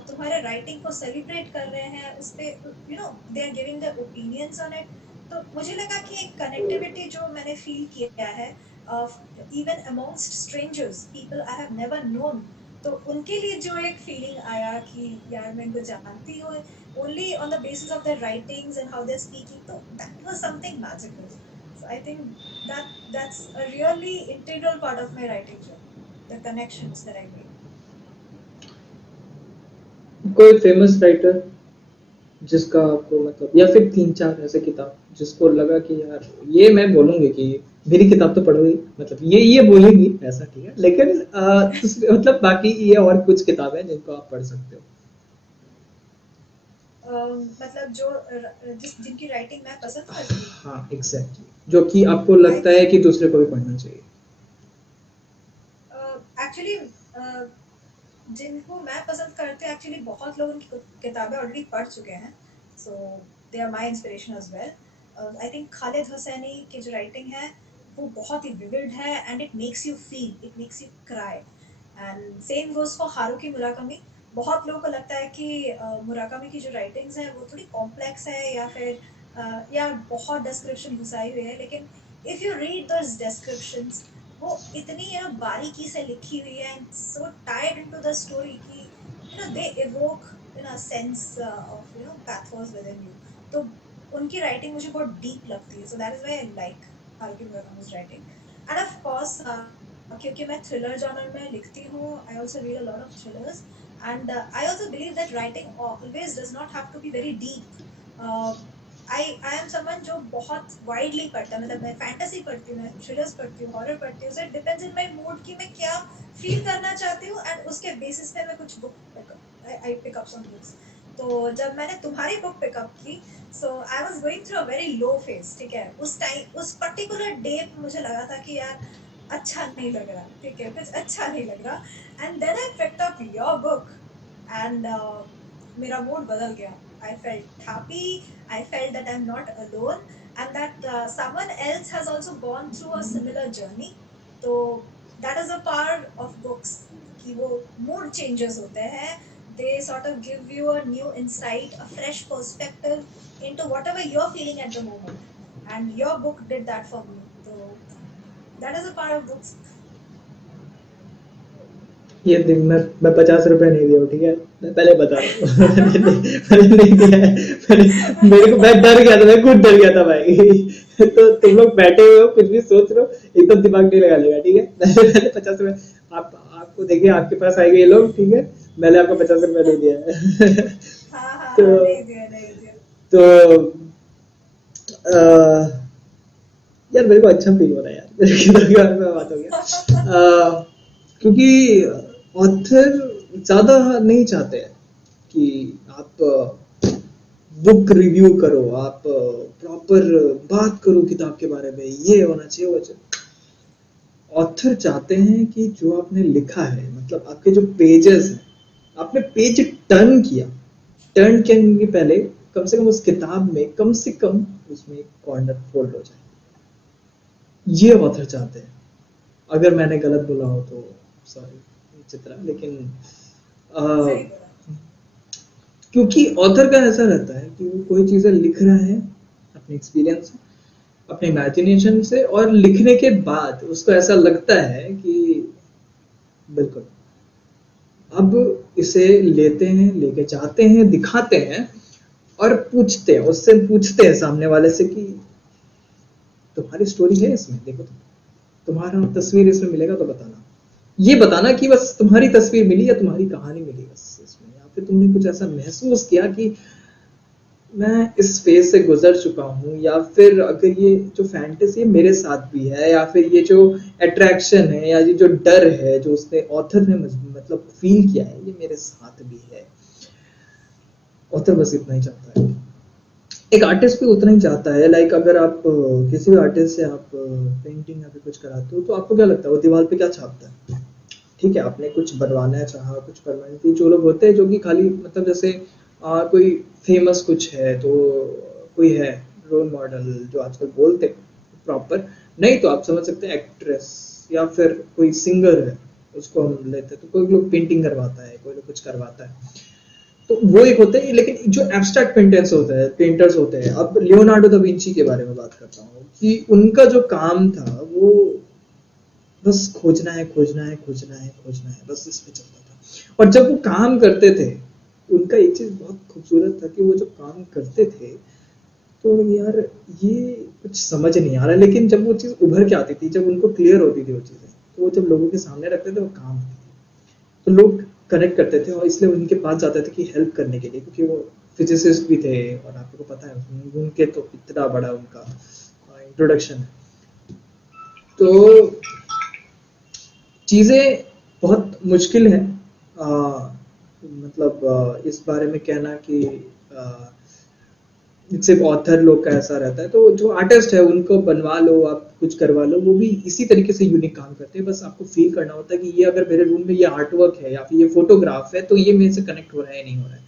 तुम्हारे राइटिंग को सेलिब्रेट कर रहे हैं उस पे, they are giving their opinions on it. तो मुझे लगा कि एक कनेक्टिविटी जो मैंने फील किया है, even amongst strangers, people I have never known, तो उनके लिए जो एक फीलिंग आया कि यार मैं इनको जानती हूँ only on the basis of their writings and how they're speaking, तो that was something magical. So I think that's a really integral part of my writing journey, the connections that I made. कोई famous writer जिसका आपको मतलब, या फिर तीन चार ऐसे किताब जिसको लगा कि यार ये मैं बोलूंगी कि मेरी किताब तो पढ़ो ही, मतलब ये बोलेगी ऐसा, ठीक है, लेकिन मतलब बाकी ये और कुछ किताबें जिनको आप पढ़ सकते हो। मतलब जो जिनकी राइटिंग मैं पसंद करती हूँ। हाँ एग्जैक्टली, जो कि आपको आई लगता है थिंक कि दूसरे को भी पढ़ना चाहिए। एक्चुअली जिनको मैं पसंद करती हूँ, एक्चुअली बहुत लोग उनकी किताबें ऑलरेडी पढ़ चुके हैं, so they are my inspiration as well. I think Khaled Hosseini की जो राइटिंग है वो बहुत ही विविड है and it makes you feel, it makes you cry. And same goes for Haruki Murakami. बहुत लोगों को लगता है कि मुराकामी की जो राइटिंग्स है वो थोड़ी कॉम्प्लेक्स है या फिर या बहुत डिस्क्रिप्शन घुसाई हुई है, लेकिन if you read those descriptions, वो इतनी बारीकी से लिखी हुई है and so tied into the story कि they evoke sense of pathos within you. तो उनकी राइटिंग मुझे बहुत डीप लगती है, so that is why I like Haruki Murakami's writing. And of course क्योंकि मैं थ्रिलर जॉनर में लिखती हूँ, I also read a lot of thrillers and I also believe that writing always does not have to be very deep. I am someone जो बहुत widely पढ़ता है, मतलब मैं फैंटेसी पढ़ती हूँ, मैं थ्रिलर्स पढ़ती हूँ, हॉरर पढ़ती हूँ, so it depends in my mood कि मैं क्या फील करना चाहती हूँ एंड उसके बेसिस पे मैं कुछ book I pick up some books. तो जब मैंने तुम्हारी बुक पिकअप की, so I was going through a very low phase, ठीक है, उस टाइम उस पर्टिकुलर डे पे मुझे लगा था कि यार अच्छा नहीं लग रहा, ठीक है, कुछ अच्छा नहीं लग रहा, and then I picked up your book and मेरा मूड बदल गया। I felt happy, I felt that I am not alone and that someone else has also gone through a similar journey. तो that is a part of books कि वो mood changes होते हैं, they sort of give you a new insight, a fresh perspective into whatever you're feeling at the moment, and your book did that for me. So that is a part of books. ये देख, मैं 50 रुपए नहीं दिया हूँ, ठीक है, मैं पहले बता रहा हूँ। मैंने नहीं दिया है। मेरे को, मैं डर गया था, मैं खुद डर गया था भाई। तो तुम लोग बैठे हुए हो, कुछ भी सोच रहे हो, एकदम दिमाग नहीं लगा लेगा, ठीक है। मैंने 50 रुपए, आप आपको देखिए, आपके पास आएंगे ये लोग, ठीक है, मैंने आपको 50 रुपए दे दिया है। हाँ हाँ तो हाँ, नहीं दिया नहीं दिया। तो यार मेरे को अच्छा फील हो रहा है यार, मेरे की तो यार में बात हो गया। क्योंकि ऑथर ज्यादा नहीं चाहते हैं कि आप बुक रिव्यू करो, आप प्रॉपर बात करो किताब के बारे में, ये होना चाहिए वो चाहिए। ऑथर चाहते हैं कि जो आपने लिखा है, मतलब आपके जो पेजेस हैं, आपने पेज टर्न किया, टर्न करने के पहले कम से कम उस किताब में कम से कम उसमें एक कॉर्नर फोल्ड हो जाए, ये ऑथर चाहते हैं। अगर मैंने गलत बोला हो तो सॉरी चित्रा, लेकिन अ, सही बोला। क्योंकि ऑथर का ऐसा रहता है कि वो कोई चीजें लिख रहा है अपने एक्सपीरियंस से, अपने इमेजिनेशन से, और लिखने के बाद उसको ऐसा लगता है कि बिल्कुल अब इसे लेते हैं, लेके जाते हैं, दिखाते हैं और पूछते हैं, उससे पूछते हैं सामने वाले से कि तुम्हारी स्टोरी है इसमें, देखो तो, तुम्हारा तस्वीर इसमें मिलेगा तो बताना, ये बताना कि बस तुम्हारी तस्वीर मिली या तुम्हारी कहानी मिली बस इसमें, या फिर तुमने कुछ ऐसा महसूस किया कि मैं इस फेज से गुजर चुका हूँ, या फिर अगर ये जो फैंटेसी मेरे साथ भी है, या फिर ये जो अट्रैक्शन है या ये जो डर है जो उसने ऑथर ने मतलब फील किया है, ये मेरे साथ भी है। ऑथर बस इतना ही चाहता है, एक आर्टिस्ट भी उतना ही चाहता है। लाइक अगर आप किसी भी आर्टिस्ट से आप पेंटिंग या फिर कुछ कराते हो, तो आपको क्या लगता है वो दीवार पे क्या छापता है? ठीक है, आपने कुछ बनवाना है चाहा, कुछ परमानेंटली, जो लोग होते हैं जो कि खाली मतलब जैसे कोई फेमस कुछ है तो कोई है रोल मॉडल जो आजकल बोलते हैं प्रॉपर, नहीं तो आप समझ सकते हैं एक्ट्रेस या फिर कोई सिंगर है, उसको हम लेते हैं, तो कोई लोग पेंटिंग करवाता है, कोई लोग कुछ करवाता है, तो वो एक होते हैं। लेकिन जो एब्स्ट्रैक्ट पेंटर्स होते हैं, पेंटर्स होते हैं, अब लियोनार्डो दा विंची के बारे में बात करता हूँ कि उनका जो काम था वो बस खोजना है, खोजना है, खोजना है, खोजना है, बस इस पे चलता था। और जब वो काम करते थे, उनका एक चीज बहुत खूबसूरत था कि वो जो काम करते थे, तो यार ये कुछ समझ नहीं आ रहा, लेकिन जब वो चीज उभर के आती थी, जब उनको क्लियर होती थी वो चीजें, तो वो जब लोगों के सामने रखते थे वो काम होती थी, तो लोग कनेक्ट करते थे और इसलिए उनके पास जाते थे कि हेल्प करने के लिए, क्योंकि वो फिजिसिस्ट भी थे और आपको पता है उनके तो इतना बड़ा उनका इंट्रोडक्शन है। तो चीज़ें बहुत मुश्किल है, मतलब इस बारे में कहना कि सिर्फ ऑथर लोग का ऐसा रहता है, तो जो आर्टिस्ट है उनको बनवा लो, आप कुछ करवा लो, वो भी इसी तरीके से यूनिक काम करते हैं। बस आपको फील करना होता है कि ये अगर मेरे रूम में ये आर्ट वर्क है या फिर ये फोटोग्राफ है, तो ये मेरे से कनेक्ट हो रहा है, नहीं हो रहा है।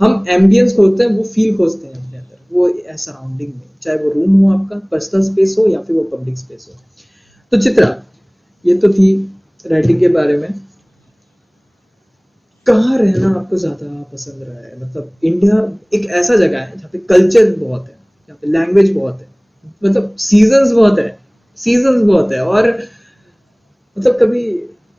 हम एम्बियंस खोजते हैं, वो फील खोजते हैं अपने अंदर, वो सराउंडिंग में, चाहे वो रूम हो आपका पर्सनल स्पेस हो या फिर वो पब्लिक स्पेस हो। तो चित्रा, ये तो थी राइटिंग के बारे में। कहाँ रहना आपको ज्यादा पसंद रहा है? मतलब इंडिया एक ऐसा जगह है जहाँ पे कल्चर बहुत है, जहाँ पे लैंग्वेज बहुत है, मतलब सीजन्स बहुत है। और मतलब कभी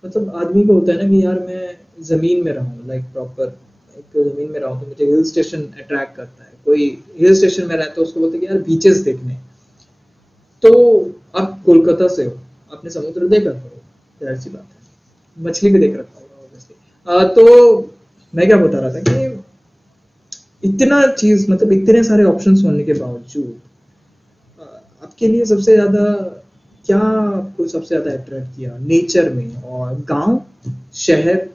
मतलब आदमी को होता है ना कि यार मैं जमीन में रहूं, लाइक प्रॉपर एक जमीन में रहूं, तो मुझे हिल स्टेशन अट्रैक्ट करता है। कोई हिल स्टेशन में रहता है उसको बोलते हैं कि यार बीचेस देखने। तो आप कोलकाता से हो, आपने समुद्र देखा करो, जाहिर सी बात है, मछली भी देख रखा होगा ऑब्वियसली। तो मैं क्या बता रहा था कि इतना चीज, मतलब इतने सारे ऑप्शंस होने के बावजूद अ, आपके लिए सबसे ज्यादा क्या, आपको सबसे ज्यादा अट्रैक्ट किया नेचर में? और गांव, शहर,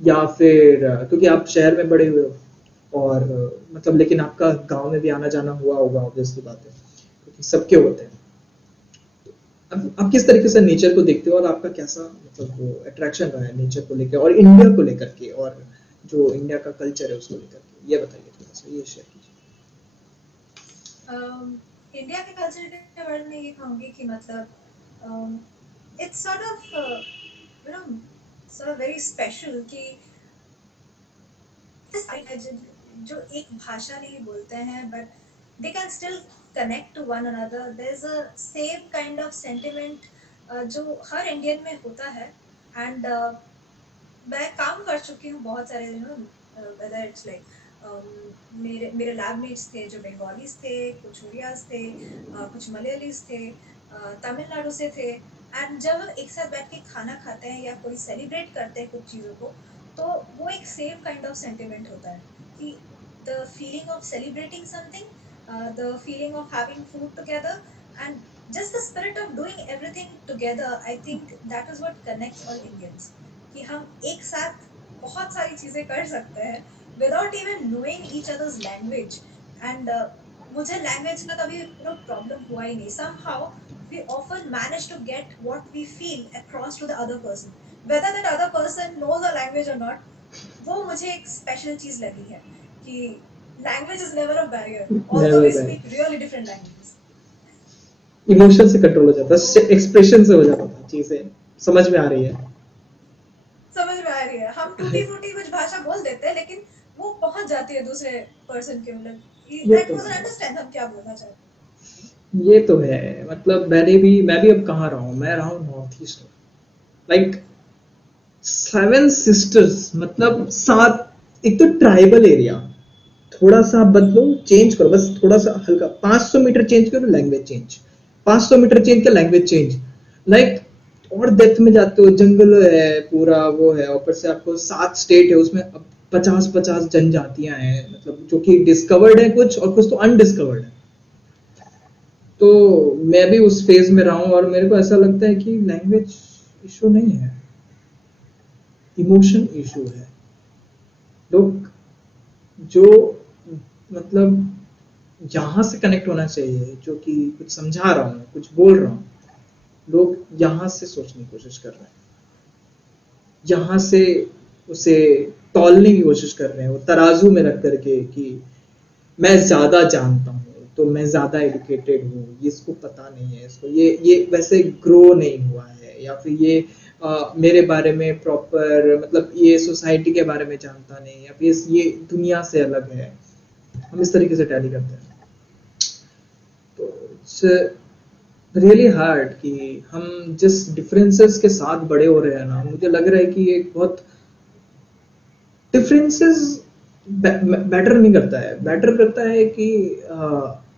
या फिर क्योंकि आप शहर में बड़े हुए हो और मतलब लेकिन आपका गांव में भी आना जाना हुआ होगा, ऑब्वियसली बात है, क्योंकि सबके होते हैं। आप किस तरीके से नेचर को देखते हो और आपका कैसा मतलब वो अट्रैक्शन रहा है नेचर को लेकर और इंडिया को लेकर के, और जो इंडिया का कल्चर है उसको लेकर के, ये बताइए थोड़ा सा, ये शेयर कीजिए। इंडिया के कल्चर के बारे में ये कहूंगी कि मतलब it's sort of you know sort of very special कि जो एक भाषा नहीं बोलते हैं but they can still connect to one another. There is a same kind of sentiment जो हर इंडियन में होता है। एंड मैं काम कर चुकी हूँ बहुत सारे वेदर इट्स लाइक मेरे मेरे लैबमेट्स थे जो बंगालीज थे, कुछ उड़ियाज थे, कुछ मलयालीज थे, तमिलनाडु से थे। एंड जब हम एक साथ बैठ के खाना खाते हैं या कोई सेलिब्रेट करते हैं कुछ चीज़ों को, तो वो एक सेम काइंड ऑफ सेंटिमेंट होता है कि the feeling of celebrating something, the feeling of having food together, and just the spirit of doing everything together. I think that is what connects all Indians, कि हम एक साथ बहुत सारी चीजें कर सकते हैं without even knowing each others language. And मुझे लैंग्वेज का कभी प्रॉब्लम हुआ ही नहीं। somehow we often manage to get what we feel across to the other person, whether that other person knows the language or not। वो मुझे एक special चीज लगी है कि language is never a barrier although never we bad, speak really different languages। Emotion से control हो जाता है, एक्सप्रेशन से हो जाता है, चीजें समझ में आ रही है। समझ में आ रही है, हम टूटी फूटी कुछ भाषा बोल देते हैं लेकिन वो पहुंच जाती है दूसरे पर्सन के, मतलब ये दैट तो पर्सन है, अंडरस्टैंड हम क्या बोलना चाहते ये तो है। मतलब मैं भी अब कहाँ रहा हूँ, मैं रहा हूँ नॉर्थ ईस्ट में, लाइक सेवन सिस्टर्स, मतलब सात, एक तो ट्राइबल एरिया। थोड़ा सा आप बदलो, चेंज करो, बस थोड़ा सा हल्का 500 मीटर चेंज करो, लैंग्वेज चेंज। 500 मीटर चेंज कर, लैंग्वेज चेंज। लाइक और डेप्थ में जाते हो, जंगल है पूरा, वो है, ऊपर से आपको 7 स्टेट है, उसमें अब 50-50 जनजातियां हैं, मतलब जो कि डिस्कवर्ड है कुछ, और कुछ तो अनडिस्कवर्ड है। तो मैं भी उस फेज में रहा हूँ और मेरे को ऐसा लगता है कि लैंग्वेज इशू नहीं है, इमोशन इशू है। लोग जो मतलब यहाँ से कनेक्ट होना चाहिए, जो कि कुछ समझा रहा हूँ, कुछ बोल रहा हूँ, लोग यहाँ से सोचने की कोशिश कर रहे हैं, यहाँ से उसे तौलने की कोशिश कर रहे हैं, वो तराजू में रख करके कि मैं ज्यादा जानता हूँ, तो मैं ज्यादा एजुकेटेड हूँ, ये इसको पता नहीं है, इसको ये वैसे ग्रो नहीं हुआ है, या फिर ये मेरे बारे में प्रॉपर, मतलब ये सोसाइटी के बारे में जानता नहीं, या फिर ये दुनिया से अलग है। हम इस तरीके से टैली करते हैं। तो इट्स रियली हार्ड कि हम जिस डिफरेंसेस के साथ बड़े हो रहे हैं ना, मुझे लग रहा है कि ये बहुत डिफरेंसेस बेटर नहीं करता है, बेटर करता है कि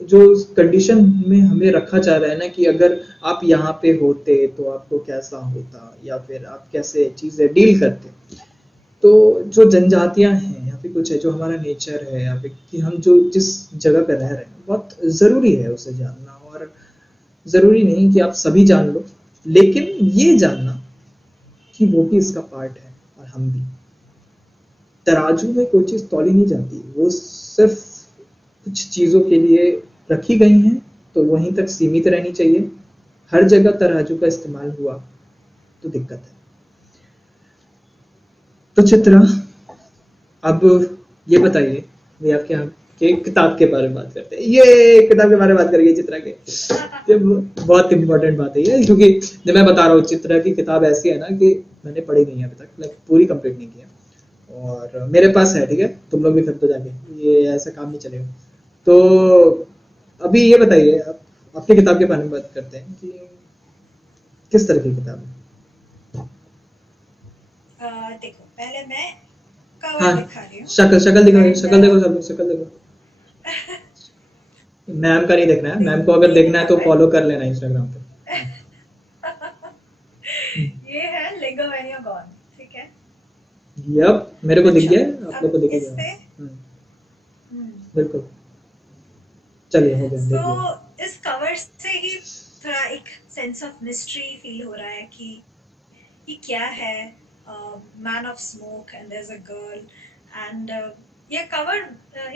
जो कंडीशन में हमें रखा जा रहा है ना, कि अगर आप यहाँ पे होते तो आपको कैसा होता, या फिर आप कैसे चीजें डील करते। तो जो जनजातियां हैं या फिर कुछ है, जो हमारा नेचर है, या फिर कि हम जो जिस जगह पे रह रहे हैं, बहुत जरूरी है उसे जानना। और जरूरी नहीं कि आप सभी जान लो, लेकिन ये जानना कि वो भी इसका पार्ट है और हम भी। तराजू में कोई चीज तौली नहीं जाती, वो सिर्फ कुछ चीजों के लिए रखी गई हैं, तो वहीं तक सीमित रहनी चाहिए। हर जगह तराजू का इस्तेमाल हुआ तो दिक्कत है। तो चित्रा, अब ये बताइए, भैया क्या कि किताब के बारे में बात करते हैं। ये किताब के बारे में बात करेंगे चित्रा के। ये बहुत इम्पोर्टेंट बात है ये, क्योंकि जब मैं बता रहा हूँ चित्रा की किताब ऐसी है ना कि मैंने पढ़ी नहीं है अभी तक, लाइक पूरी कंप्लीट नहीं किया, और मेरे पास है, ठीक है, तुम लोग भी खरीदो जाके, ये ऐसा काम नहीं चलेगा। तो अभी ये बताइए, आप अपनी किताब के बारे में बात करते हैं कि किस तरह की किताब है। देखो पहले मैं हाँ, कवर दिखा रही हूँ शक्ल शक्ल दिखा, एंड शक्ल देखो, सब शक्ल देखो। मैम का नहीं देखना है, मैम देखो को अगर ये देखना है तो किताब है। फॉलो कर लेना इंस्टाग्राम पे। हाँ। ये है लिंगोवेनिया गॉन, ठीक है। यप, मेरे को दिख अच्छा, गया, आप लोग अब को दिख ही गया। इससे बिल्कुल, चलिए हो गया, सो देख लिया। इस कवर से ही थोड़ा एक सेंस ऑफ मिस्ट्री फील हो रहा है कि ये क्या है। Man of smoke and there is a girl and ये cover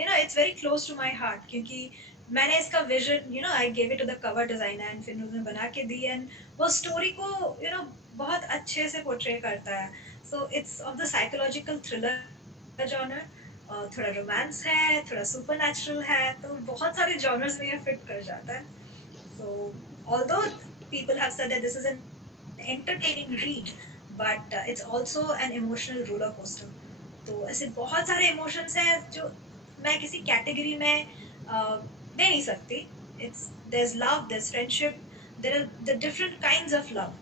it's very close to my heart, क्योंकि मैंने इसका vision I gave it to the cover designer and फिर उन्होंने बना के दी एंड वो स्टोरी को बहुत अच्छे से पोर्ट्रे करता है। So it's of the psychological thriller genre, थोड़ा रोमांस है, थोड़ा सुपरनैचुरल है, तो बहुत सारे जॉनर्स में ये फिट कर जाता है। So, although people have said that this is an entertaining read, but it's also an emotional roller coaster. तो ऐसे बहुत सारे इमोशंस हैं जो मैं किसी कैटेगरी में दे नहीं सकती। It's there's love, there's friendship, there are the different kinds of love.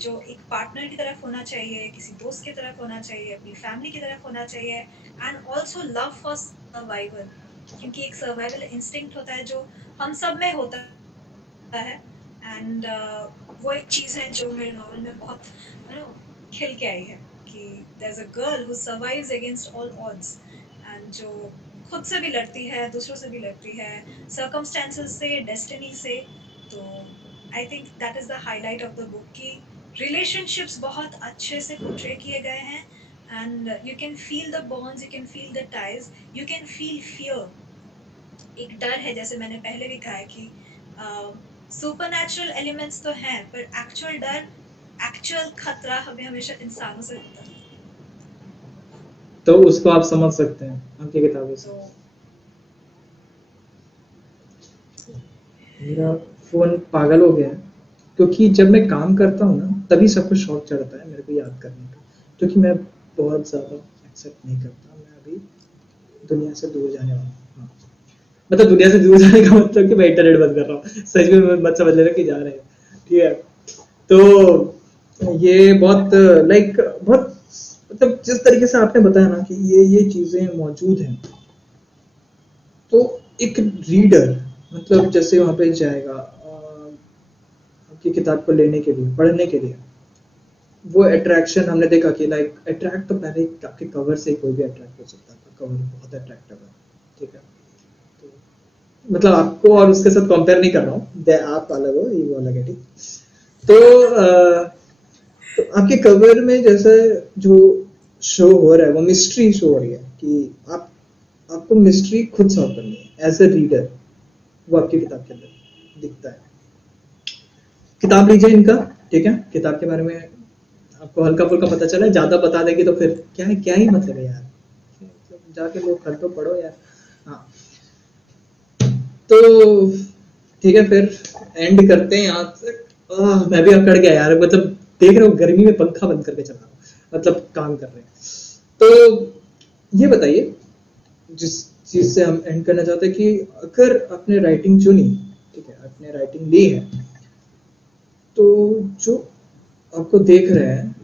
जो एक पार्टनर की तरफ होना चाहिए, किसी दोस्त की तरफ होना चाहिए, अपनी फैमिली की तरफ होना चाहिए, and also love for survival, क्योंकि एक सर्वाइवल इंस्टिंक्ट होता है जो हम सब में होता है एंड वो एक चीज है जो मेरे नॉवल में बहुत खिल के आई है कि there is a girl who survives against all odds and जो खुद से भी लड़ती है, दूसरों से भी लड़ती है, सर्कमस्टेंसेस से, डेस्टिनी से। तो I think that is the highlight of the book कि रिलेशनशिप्स बहुत अच्छे से पोर्ट्रे किए गए हैं and you can feel the bonds, you can feel the ties, you can feel fear. एक डर है, जैसे मैंने पहले भी कहा है कि सुपरनैचुरल एलिमेंट्स तो हैं पर एक्चुअल डर, एक्चुअल खतरा हमें हमेशा इंसानों से होता है। तो उसको आप समझ सकते हैं आपकी किताबों से। तो मेरा फोन पागल हो गया है, क्योंकि जब मैं काम करता हूँ ना तभी सबको शौक चढ़ता है मेरे को याद करने का, क्योंकि मैं बहुत ज़्यादा एक्सेप्ट नहीं करता, मैं अभी दुनिया से दूर जाने वाला हूँ। हाँ। मतलब दुनिया से दूर जाने का मतलब कि मैं इंटरनेट बंद कर रहा हूँ, सच में मत समझ लेना कि जा रहे हैं, ठीक है। तो ये बहुत लाइक बहुत, मतलब जिस तरीके से आपने बताया ना कि ये चीज़ें मौजूद हैं, तो एक रीडर मतलब जैसे वहाँ पे जाएगा आपकी किताब को लेने के लिए, पढ़ने के लिए, वो अट्रैक्शन हमने देखा कि लाइक अट्रैक्ट तो पहले आपके कवर से कोई भी अट्रैक्ट हो सकता है, कवर बहुत अट्रैक्टिव है, ठीक है। तो मतलब आपको और उसके साथ कंपेयर नहीं कर रहा हूँ, आप अलग हो, ये वो अलग है, ठीक। तो तो आपके कवर में जैसे जो शो हो रहा है वो मिस्ट्री शो हो रही है कि आप आपको मिस्ट्री खुद सॉल्व करनी है एज ए रीडर, वो आपकी किताब के अंदर दिखता है। किताब लीजिए इनका, ठीक है, किताब के बारे में आपको हल्का फुल्का पता चला है, ज्यादा बता देंगे तो फिर क्या ही मतलब है यार, मतलब जाके लोग खरीदो पढ़ो यार। हाँ, तो ठीक है, फिर एंड करते हैं यहाँ से। मैं भी अकड़ गया यार, मतलब देख रहे हो गर्मी में पंखा बंद करके चला रहा हूँ, मतलब काम कर रहे हैं। तो ये बताइए, जिस चीज से हम एंड करना चाहते हैं कि अगर आपने राइटिंग चुनी, ठीक है, आपने राइटिंग ली है, तो जो आपको देख रहे हैं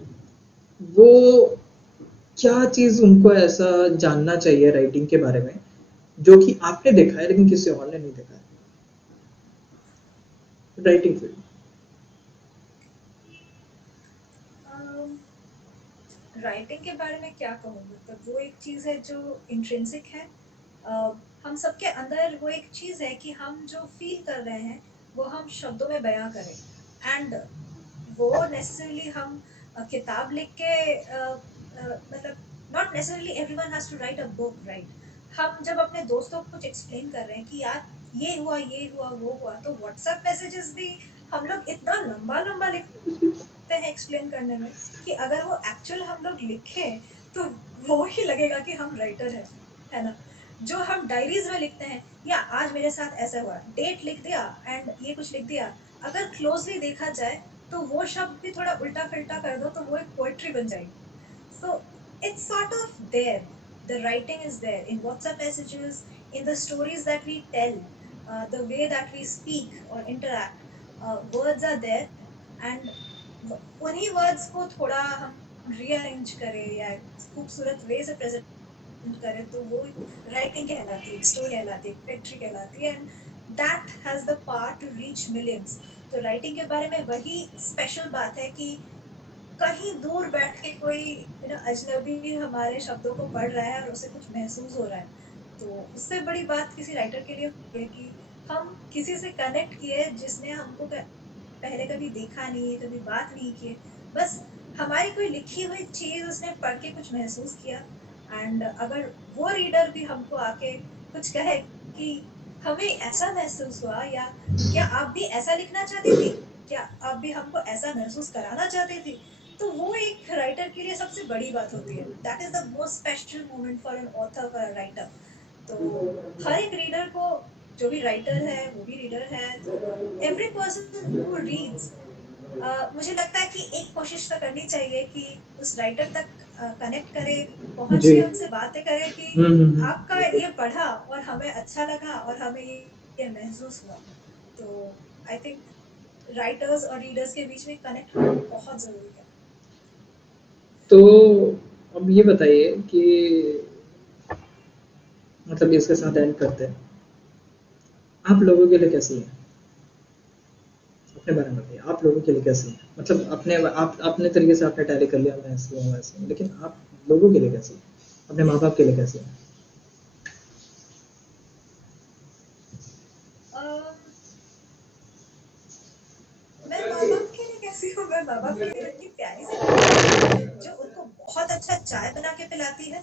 वो क्या चीज उनको ऐसा जानना चाहिए राइटिंग के बारे में जो कि आपने देखा है लेकिन किसी और ने नहीं देखा है, राइटिंग फील्ड। राइटिंग के बारे में क्या कहूँ, मतलब वो एक चीज है जो इंट्रिंसिक है। अ, हम सबके अंदर वो एक चीज है कि हम जो फील कर रहे हैं वो हम शब्दों में बयां करें एंड वो नेसेसरली हम किताब लिख के मतलब not necessarily everyone has to write a book, right. हम जब अपने दोस्तों को कुछ एक्सप्लेन कर रहे हैं कि यार ये हुआ वो हुआ, तो व्हाट्सएप मैसेजेस भी हम लोग इतना लंबा लंबा लिखते हैं एक्सप्लेन करने में कि अगर वो एक्चुअल हम लोग लिखे तो वो ही लगेगा कि हम राइटर है ना। जो हम डायरीज में लिखते हैं, या आज मेरे साथ ऐसा हुआ, डेट लिख दिया एंड ये कुछ लिख दिया, अगर क्लोजली देखा जाए तो वो शब्द भी थोड़ा उल्टा फिल्टा कर दो तो वो एक पोएट्री बन जाएगी. So it's sort of there. The writing is there in WhatsApp messages, in the stories that we tell, the way that we speak or interact. Words are there, and उन्हीं words को थोड़ा हम rearrange करें या खूबसूरत way से present करें तो वो राइटिंग कहलाती है, स्टोरी कहलाती है, पोएट्री कहलाती है, and that has the power to reach millions. तो राइटिंग के बारे में वही स्पेशल बात है कि कहीं दूर बैठ के कोई अजनबी हमारे शब्दों को पढ़ रहा है और उसे कुछ महसूस हो रहा है. तो उससे बड़ी बात किसी राइटर के लिए होती है कि हम किसी से कनेक्ट किए जिसने हमको पहले कभी देखा नहीं है, कभी बात नहीं की है. बस हमारी कोई लिखी हुई चीज़ उसने पढ़ के कुछ महसूस किया, एंड अगर वो रीडर भी हमको आके कुछ कहे कि हमें ऐसा महसूस हुआ, या क्या आप भी ऐसा लिखना चाहती थी? क्या आप भी हमको ऐसा महसूस कराना चाहती थी? तो वो एक राइटर के लिए सबसे बड़ी बात होती है. That is the most special moment for an author, for a writer. तो हर एक रीडर को, जो भी राइटर है वो भी रीडर है, तो एवरी पर्सन हु रीड्स, मुझे लगता है कि एक कोशिश तो करनी चाहिए कि उस राइटर तक कनेक्ट करे, पहुंच जी। के उनसे बातें करे कि हम्म। आपका ये पढ़ा और हमें अच्छा लगा और हमें ये महसूस हुआ. तो आई थिंक राइटर्स और रीडर्स के बीच में कनेक्ट होना बहुत जरूरी है. तो अब ये बताइए कि मतलब इसके साथ एंड करते हैं, आप लोगों के लिए कैसी है? अपने बारे में बताइए, आप लोगों के लिए कैसी है? मतलब आप अपने तरीके से आपने टैली कर लिया, मैं ऐसी हूँ वैसी हूँ, लेकिन आप लोगों के लिए कैसी है? अपने माँ बाप के लिए कैसी है? अम, मैं माँ बाप के लिए कैसी हूँ? मैं माँ बाप के लिए इतनी प्यारी सी लड़की हूँ जो उनको बहुत अच्छा चाय बना के पिलाती है.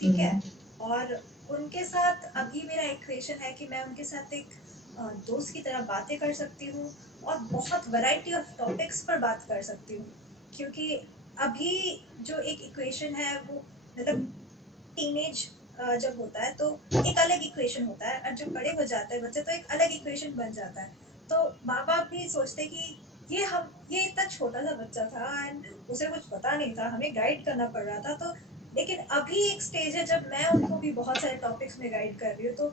ठीक है. हम्म। और उनके साथ अभी मेरा इक्वेशन है कि मैं उनके साथ एक दोस्त की तरह बातें कर सकती हूँ और बहुत वैरायटी ऑफ टॉपिक्स पर बात कर सकती हूँ. क्योंकि अभी जो एक इक्वेशन है वो, मतलब टीनेज जब होता है तो एक अलग इक्वेशन होता है, और जब बड़े हो जाते हैं बच्चे तो एक अलग इक्वेशन बन जाता है. तो माँ बाप भी सोचते हैं कि ये इतना छोटा सा बच्चा था एंड उसे कुछ पता नहीं था, हमें गाइड करना पड़ रहा था. तो लेकिन अभी एक स्टेज है जब मैं उनको भी बहुत सारे टॉपिक्स में गाइड कर रही हूँ, तो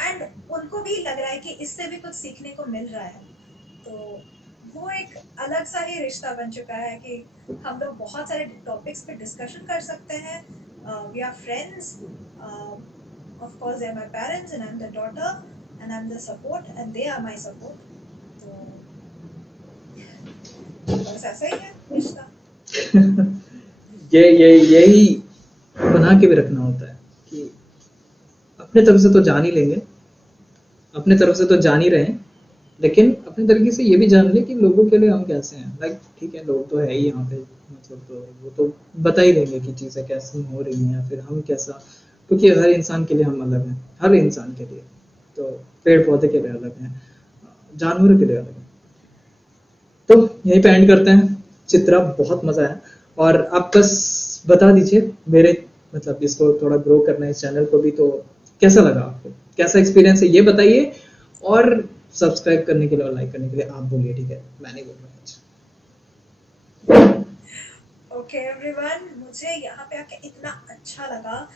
एंड उनको भी लग रहा है कि इससे भी कुछ सीखने को मिल रहा है. तो वो एक अलग सा ही रिश्ता बन चुका है कि हम लोग बहुत सारे टॉपिक्स पे डिस्कशन कर सकते हैं. We are friends. Of course they are my parents and I am the daughter, and I am the support and they are my support. तो बस ऐसा ही है रिश्ता. यही बना के भी रखना होता है कि अपने तरफ से तो जान ही लेंगे, अपने तरफ से तो जान ही रहे हैं, लेकिन अपने तरीके से ये भी जान लें कि लोगों के लिए हम कैसे हैं. लाइक ठीक है, लोग तो है ही यहाँ पे, मतलब तो वो तो बता ही देंगे कि चीज़ें कैसी हो रही हैं या फिर हम कैसा, क्योंकि हर इंसान के लिए हम अलग हैं, हर इंसान के लिए. तो पेड़ पौधे के लिए अलग हैं, जानवरों के लिए अलग हैं. तो यहीं पे एंड करते हैं. चित्रा, बहुत मजा आया. और आप बस बता दीजिए मेरे, मतलब इसको थोड़ा ग्रो करना है इस चैनल को भी, तो कैसा लगा आपको, कैसा एक्सपीरियंस है ये बताइए. और सब्सक्राइब करने के लिए और लाइक करने के लिए आप बोलिए, ठीक है, मैं नहीं बोल रहा कुछ. ओके एवरीवन, मुझे यहाँ पे आके इतना अच्छा लगा.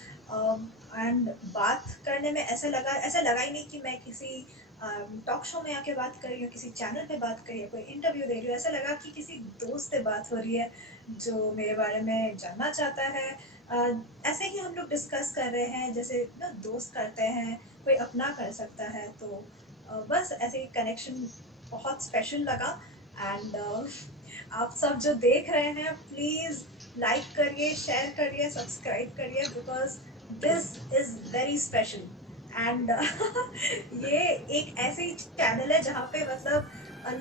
एंड बात करने में ऐसा लगा ही नहीं कि मैं किसी टॉक शो में आके बात कर रही हूँ, किसी चैनल पे बात कर रही हूँ, कोई इंटरव्यू दे रही हूँ. ऐसा लगा कि किसी दोस्त से बात हो रही है जो मेरे बारे में जानना चाहता है. ऐसे ही हम लोग डिस्कस कर रहे हैं जैसे ना दोस्त करते हैं, कोई अपना कर सकता है. तो बस ऐसे ही कनेक्शन बहुत स्पेशल लगा. एंड आप सब जो देख रहे हैं प्लीज लाइक करिए, शेयर करिए, सब्सक्राइब करिए, because this is very special. And ये एक ऐसी चैनल है जहाँ पे मतलब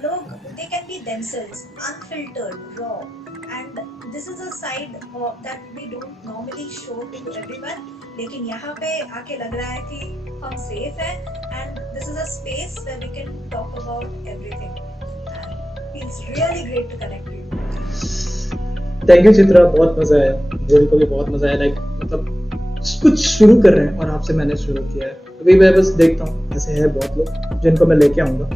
लोग they can be themselves, unfiltered, raw. And this is a side that we don't normally show to everyone. लेकिन यहाँ पे आके लग रहा है कि हम सेफ हैं, and this is a space where we can talk about everything. Feels really great to connect with you. Thank you Chitra, बहुत मजा आया, मुझे भी बहुत मजा आया. लाइक मतलब कुछ शुरू कर रहे हैं और आपसे मैंने शुरू किया है, अभी मैं बस देखता हूँ, ऐसे है बहुत लोग जिनको मैं लेके आऊंगा,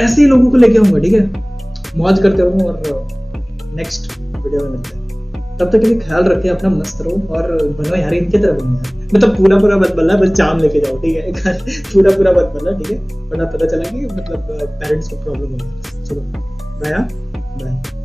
ऐसे ही लोगों को लेके आऊंगा, ठीक है। मौज करते रहो और नेक्स्ट वीडियो में मिलते हैं। तब तक के लिए ख्याल रखें अपना, मस्त रहो और बनो यार, इनकी तरह बनो यार। मतलब पूरा पूरा मत बनना, बस चाम लेके जाओ, ठीक है। पूरा पूरा मत बनना, ठीक है, वरना पता चला कि मतलब पेरेंट्स को प्रॉब्लम होगी। चलो बाय, बाय।